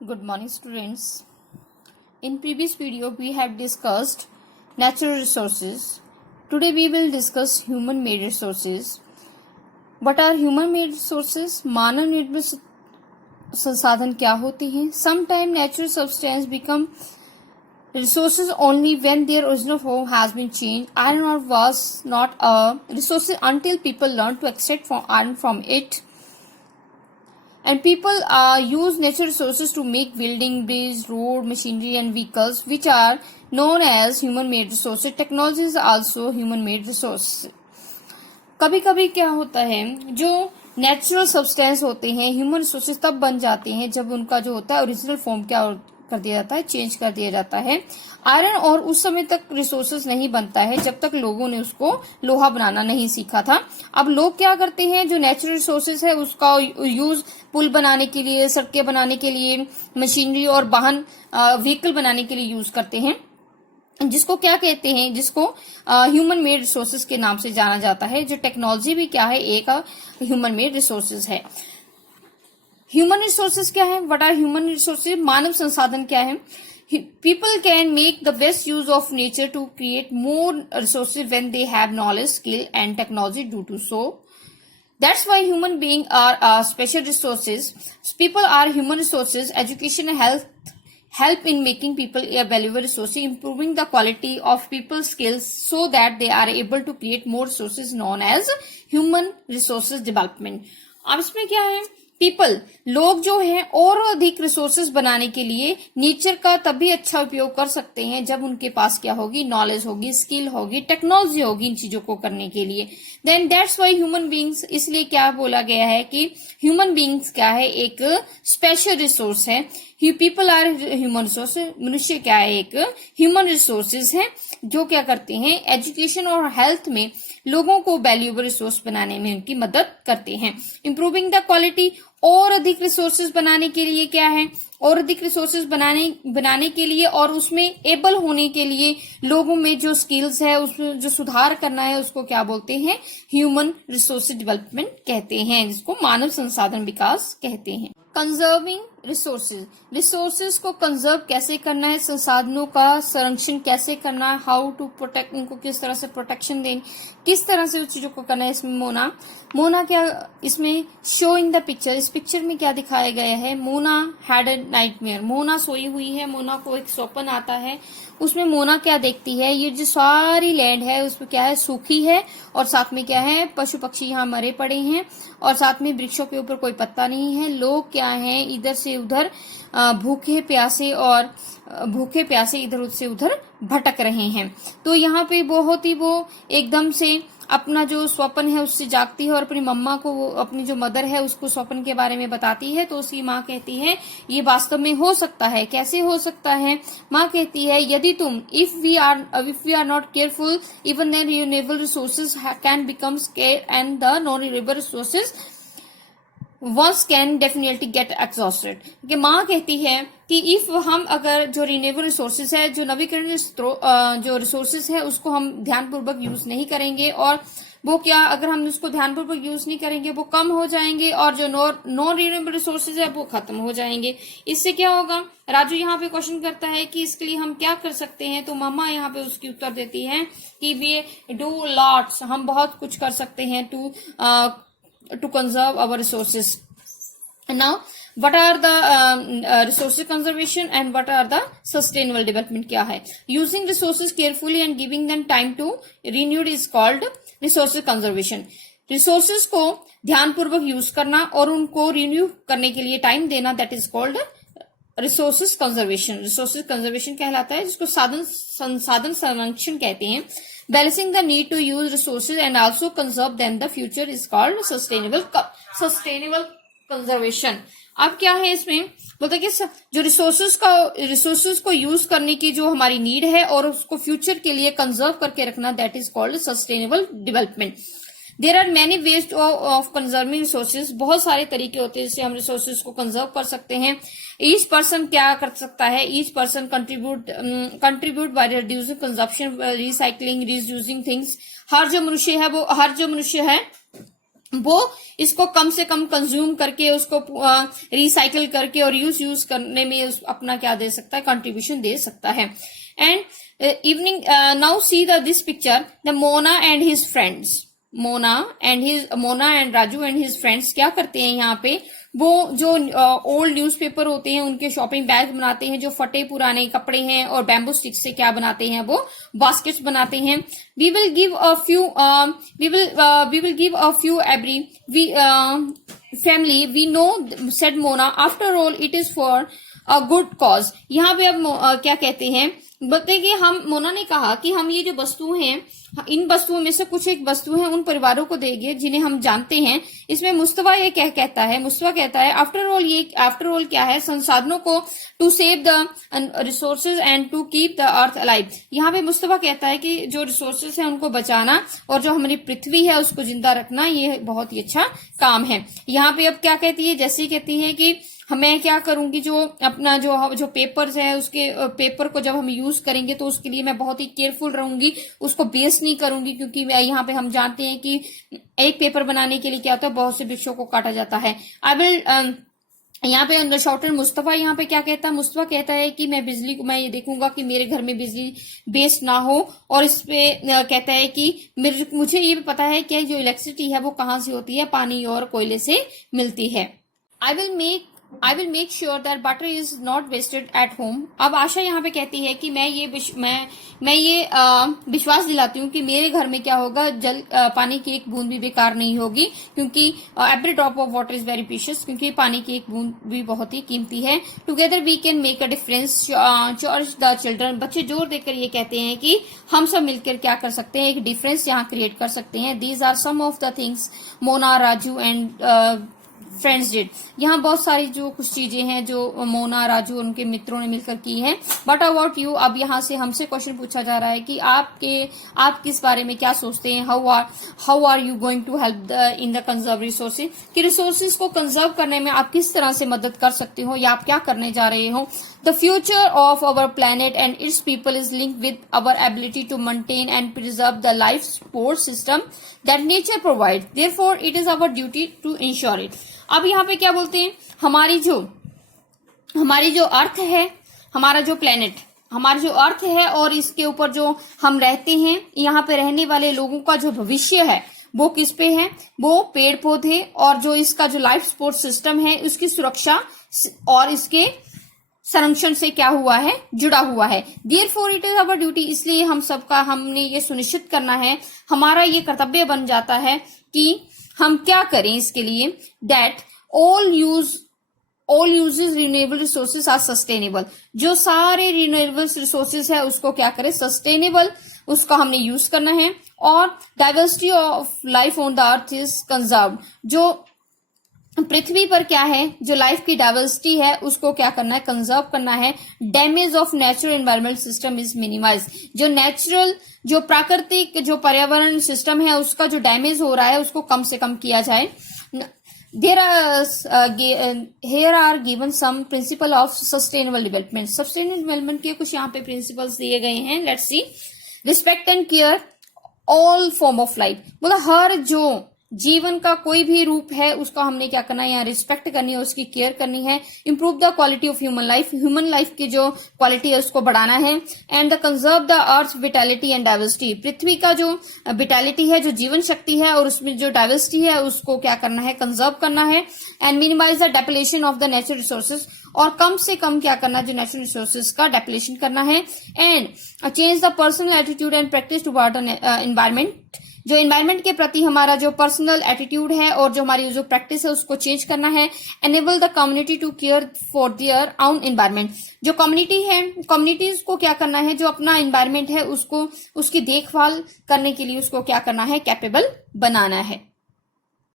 Good morning, students. In previous video we have discussed natural resources. Today we will discuss human made resources. What are human made resources? मानव निर्मित संसाधन क्या होते हैं? Sometimes natural substance become resources only when their original form has been changed. Iron ore was not a resource until people learned to extract from iron from it. And people use natural resources to make building, bridge, road, machinery and vehicles, which are known as human-made resources. Technology is also human-made resource. कभी कभी क्या होता है, जो natural substance होते हैं human resources तब बन जाते हैं जब उनका जो होता है ओरिजिनल फॉर्म क्या कर दिया जाता है, चेंज कर दिया जाता है. आयरन और उस समय तक रिसोर्सेज नहीं बनता है जब तक लोगों ने उसको लोहा बनाना नहीं सीखा था. अब लोग क्या करते हैं, जो नेचुरल रिसोर्सेज है उसका यूज पुल बनाने के लिए, सड़कें बनाने के लिए, मशीनरी और वाहन व्हीकल बनाने के लिए यूज करते हैं, जिसको क्या कहते हैं, जिसको ह्यूमन मेड रिसोर्सेज के नाम से जाना जाता है. जो टेक्नोलॉजी भी क्या है, एक ह्यूमन मेड रिसोर्सेज है. ह्यूमन रिसोर्सेज क्या है? What are human resources? मानव संसाधन क्या है? People can make the best use of nature to create more resources when they have knowledge, skill and technology to do so. That's why human beings are special resources. People are human resources. Education and health help in making people a valuable resource, improving the quality of people's skills so that they are able to create more resources known as human resources development. अब इसमें क्या है, people लोग जो हैं और अधिक resources बनाने के लिए नेचर का तभी अच्छा उपयोग कर सकते हैं जब उनके पास क्या होगी, नॉलेज होगी, स्किल होगी, टेक्नोलॉजी होगी इन चीजों को करने के लिए. Then that's why human beings, इसलिए क्या बोला गया है कि ह्यूमन बींग्स क्या है, एक स्पेशल रिसोर्स है. पीपल आर ह्यूमन रिसोर्स, मनुष्य क्या है, एक ह्यूमन रिसोर्सेज है जो क्या करते हैं, एजुकेशन और हेल्थ में लोगों को वैल्यूएबल रिसोर्स बनाने में उनकी मदद करते हैं. इंप्रूविंग द क्वालिटी, और अधिक रिसोर्सेज बनाने के लिए क्या है, और अधिक रिसोर्सेज बनाने के लिए और उसमें एबल होने के लिए लोगों में जो स्किल्स है उसमें जो सुधार करना है उसको क्या बोलते हैं, ह्यूमन रिसोर्स डेवलपमेंट कहते हैं, जिसको मानव संसाधन विकास कहते हैं. कंजर्विंग रिसोर्सेज, रिसोर्सेज को कंजर्व कैसे करना है, संसाधनों का संरक्षण कैसे करना है, हाउ टू प्रोटेक्ट, उनको किस तरह से प्रोटेक्शन देनी, किस तरह से उस चीजों को करना है. इसमें मोना क्या, इसमें शोइंग द पिक्चर, इस पिक्चर में क्या दिखाया गया है, Mona had a nightmare. Mona सोई हुई है, मोना को एक स्वप्न आता है. उसमें मोना क्या देखती है, ये जो सारी लैंड है उसमें क्या है, सूखी है और साथ में क्या है, पशु पक्षी यहाँ मरे पड़े हैं और साथ में वृक्षों के ऊपर कोई पत्ता नहीं है. लोग क्या हैं, इधर से उधर भूखे प्यासे इधर से उधर भटक रहे हैं. तो यहाँ पे बहुत ही वो एकदम से अपना जो स्वप्न है उससे जागती है और अपनी मम्मा को, वो अपनी जो मदर है उसको स्वप्न के बारे में बताती है. तो उसकी माँ कहती है ये वास्तव में हो सकता है. कैसे हो सकता है? माँ कहती है यदि तुम if we are not careful even then renewable resources can become scarce and the non renewable resources once can definitely get exhausted. कि माँ कहती है कि इफ हम अगर जो रिन्यूएबल रिसोर्सेज है, जो नवीकरणीय जो रिसोर्सेज है उसको हम ध्यानपूर्वक यूज नहीं करेंगे और वो क्या, अगर हम उसको ध्यानपूर्वक यूज नहीं करेंगे वो कम हो जाएंगे और जो नॉन रिन्यूएबल रिसोर्सेज है वो खत्म हो जाएंगे. इससे क्या होगा, राजू यहाँ पे क्वेश्चन करता है कि इसके लिए हम क्या कर सकते हैं. तो मम्मा यहाँ पे उसकी उत्तर देती है कि वी डू लॉट्स, हम बहुत कुछ कर सकते हैं to conserve our resources. Now, what are the resources conservation and what are the sustainable development क्या है? Using resources carefully and giving them time to renew is called resources conservation. Resources को ध्यानपूर्वक यूज करना और उनको renew करने के लिए टाइम देना, that is called resources conservation. Resources conservation कहलाता है, जिसको संसाधन संरक्षण कहते हैं. Balancing the need to use resources and also conserve them the future is called sustainable conservation. अब क्या है इसमें, बोलते कि जो रिसोर्सेज को यूज करने की जो हमारी नीड है और उसको फ्यूचर के लिए कंजर्व करके रखना, that is called sustainable development. There are many ways of conserving resources, बहुत सारे तरीके होते हैं जिससे हम रिसोर्सेज को कंजर्व कर सकते हैं. ईच पर्सन क्या कर सकता है, each person contribute by reducing consumption, recycling, reusing things. हर जो मनुष्य है वो इसको कम से कम कंज्यूम करके उसको रिसाइकल करके और यूज करने में अपना क्या दे सकता है, कंट्रीब्यूशन दे सकता है। And evening now see this picture, the Mona and his friends, Mona and Raju and his friends क्या करते हैं यहाँ पे, वो जो ओल्ड न्यूज़पेपर होते हैं उनके शॉपिंग बैग बनाते हैं, जो फटे पुराने कपड़े हैं, और बैम्बू स्टिक से क्या बनाते हैं, वो बास्केट्स बनाते हैं। We will give a few every family we know, said Mona, after all it is for a good cause. यहाँ पे अब क्या कहते हैं, बोलते हैं कि हम, मोना ने कहा कि हम ये जो वस्तुएं हैं, इन वस्तुओं में से कुछ एक वस्तु है उन परिवारों को देंगे जिन्हें हम जानते हैं। इसमें मुस्तफा ये क्या कहता है, मुस्तफा कहता है आफ्टर ऑल क्या है, संसाधनों को, to save the resources and to keep the earth alive. यहाँ पे मुस्तफा कहता है कि जो रिसोर्सेज है उनको बचाना और जो हमारी पृथ्वी है उसको जिंदा रखना, ये बहुत ही अच्छा काम है। यहाँ पे अब क्या कहती है, जैसे कहती है कि मैं क्या करूंगी, जो अपना जो पेपर्स है, उसके पेपर को जब हम यूज करेंगे तो उसके लिए मैं बहुत ही केयरफुल रहूंगी, उसको वेस्ट नहीं करूंगी, क्योंकि यहाँ पे हम जानते हैं कि एक पेपर बनाने के लिए क्या होता है, बहुत से वृक्षों को काटा जाता है। आई विल यहाँ पे शॉर्टर मुस्तफा यहाँ पे क्या कहता है, मुस्तफा कहता है कि मैं ये देखूंगा कि मेरे घर में बिजली वेस्ट ना हो, और इस पे कहता है कि मुझे ये भी पता है कि जो इलेक्ट्रिसिटी है वो कहाँ से होती है, पानी और कोयले से मिलती है। I will make sure that butter is not wasted at home। अब आशा यहाँ पे कहती है कि मैं ये विश्वास दिलाती हूँ कि मेरे घर में क्या होगा, पानी की एक बूंद भी बेकार नहीं होगी, क्योंकि every drop of water is very precious, क्योंकि पानी की एक बूंद भी बहुत ही कीमती है। Together we can make a difference, charge the children। बच्चे जोर देकर ये कहते हैं कि हम सब मिलकर क्या कर सकते हैं, एक डिफरेंस यहाँ क्रिएट कर सकते हैं। These are some of the things Mona, Raju and friends did. यहाँ बहुत सारी जो कुछ चीजें हैं जो मोना, राजू और उनके मित्रों ने मिलकर की हैं। बट अबाउट यू, अब यहाँ से हमसे क्वेश्चन पूछा जा रहा है कि आप किस बारे में क्या सोचते हैं, how are you going to help in the conserve resources, कि रिसोर्सेज को कंजर्व करने में आप किस तरह से मदद कर सकते हो या आप क्या करने जा रहे हो। The future of our planet and its people is linked with our ability to maintain and preserve the life support system that nature provides. Therefore, it is our duty to ensure it. अब यहाँ पे क्या बोलते हैं, हमारी जो अर्थ है, हमारा जो प्लेनेट, हमारा जो अर्थ है और इसके ऊपर जो हम रहते हैं, यहाँ पे रहने वाले लोगों का जो भविष्य है वो किस पे है, वो पेड़ पौधे और जो इसका जो लाइफ सपोर्ट सिस्टम है उसकी सुरक्षा और इसके संरक्षण से क्या हुआ है, जुड़ा हुआ है। Therefore it is our duty, इसलिए हमने ये सुनिश्चित करना है, हमारा ये कर्तव्य बन जाता है कि हम क्या करें इसके लिए, that all uses renewable resources are sustainable। जो सारे रिन्यूएबल रिसोर्सेज है उसको क्या करें, सस्टेनेबल, उसका हमने यूज करना है। और diversity of life on the earth is conserved, जो पृथ्वी पर क्या है, जो लाइफ की डाइवर्सिटी है उसको क्या करना है, कंजर्व करना है। Damage of natural environment system is minimise, जो प्राकृतिक जो पर्यावरण सिस्टम है उसका जो डैमेज हो रहा है उसको कम से कम किया जाए। here are given some principle of sustainable development। sustainable development के कुछ यहाँ पे प्रिंसिपल्स दिए गए हैं। Let's see, respect and care all form of life, बोला हर जो जीवन का कोई भी रूप है उसका हमने क्या करना है, यहाँ रिस्पेक्ट करनी है, उसकी केयर करनी है। Improve the quality of human life की जो क्वालिटी है उसको बढ़ाना है। And the conserve the earth vitality and diversity, पृथ्वी का जो विटैलिटी है, जो जीवन शक्ति है और उसमें जो डाइवर्सिटी है उसको क्या करना है, कंजर्व करना है। And minimise the depletion of the natural resources, और कम से कम क्या करना है, जो नेचुरल रिसोर्सेज का डेप्लेशन करना है। And change the personal attitude and practice toward the environment, जो एनवायरमेंट के प्रति हमारा जो पर्सनल एटीट्यूड है और जो हमारी जो प्रैक्टिस है उसको चेंज करना है। Enable the community to care for their own environment, जो कम्युनिटी है, कम्युनिटीज को क्या करना है, जो अपना एनवायरमेंट है उसको उसकी देखभाल करने के लिए उसको क्या करना है, कैपेबल बनाना है।